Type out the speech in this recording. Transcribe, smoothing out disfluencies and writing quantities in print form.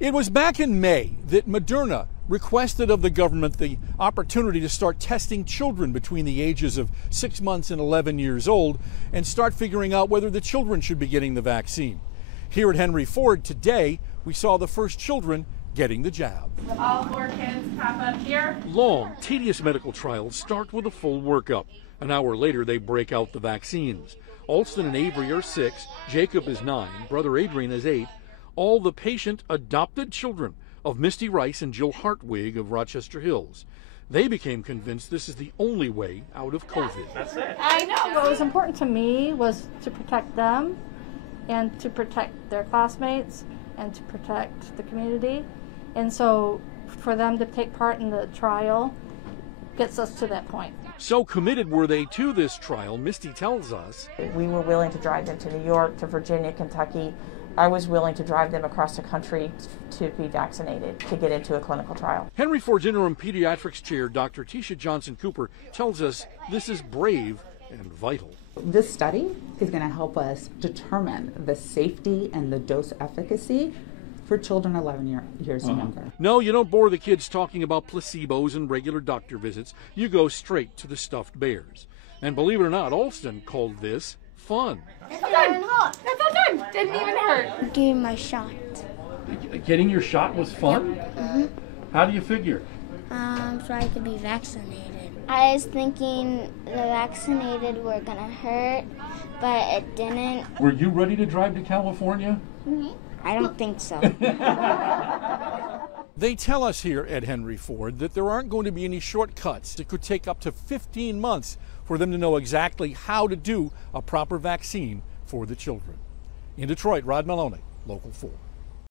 It was back in May that Moderna requested of the government the opportunity to start testing children between the ages of 6 months and 11 years old and start figuring out whether the children should be getting the vaccine. Here at Henry Ford today, we saw the first children getting the jab. All 4 kids pop up here. Long, tedious medical trials start with a full workup. An hour later, they break out the vaccines. Alston and Avery are 6, Jacob is 9, brother Adrian is 8. All the patient-adopted children of Misty Rice and Jill Hartwig of Rochester Hills. They became convinced this is the only way out of COVID. That's it. I know. What was important to me was to protect them and to protect their classmates and to protect the community. And so for them to take part in the trial gets us to that point. So committed were they to this trial, Misty tells us. We were willing to drive them to New York, to Virginia, Kentucky. I was willing to drive them across the country to be vaccinated, to get into a clinical trial. Henry Ford's interim pediatrics chair, Dr. Tisha Johnson-Cooper, tells us this is brave and vital. This study is going to help us determine the safety and the dose efficacy for children 11 years and younger. No, you don't bore the kids talking about placebos and regular doctor visits. You go straight to the stuffed bears. And believe it or not, Alston called this fun. It's done. That's all done. Didn't even hurt. Getting my shot. Getting your shot was fun? Mm-hmm. How do you figure? So I could be vaccinated. I was thinking the vaccinated were gonna hurt, but it didn't. Were you ready to drive to California? Mm-hmm. I don't think so. They tell us here at Henry Ford that there aren't going to be any shortcuts. It could take up to 15 months for them to know exactly how to do a proper vaccine for the children. In Detroit, Rod Maloney, Local 4.